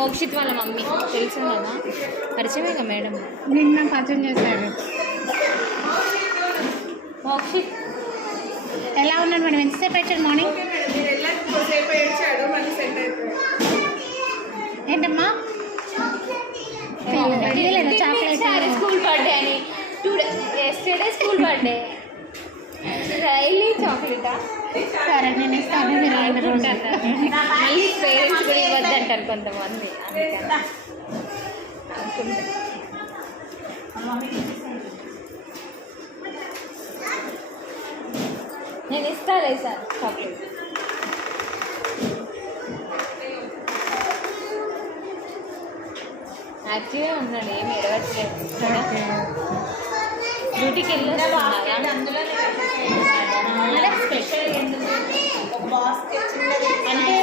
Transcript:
మోక్షిత్ వాళ్ళ మమ్మీ తెలుసు కదా, పరిచయమేగా మేడం. నిన్న పరిచయం చేశారు. మోక్షిత్ ఎలా ఉన్నాడు మేడం? ఎంతసేపు వచ్చాడు మార్నింగ్? ఏంటమ్మా చాక్లెట్? స్కూల్ బర్త్డే అని 2 days yesterday స్కూల్ బర్త్డే. రైలీ చాక్లెటా? సరే నేను ఇస్తాను. మీరు మళ్ళీ పేరెంట్స్ కూడా ఇవ్వద్దు అంటారు కొంతమంది, నేను ఇస్తాలే సార్ చాక్లెట్. యాక్చువల్గా ఉన్నాడు, ఏమి ఎడవట్లేదు. డ్యూటీకి వెళ్ళి స్పెషల్ అంటే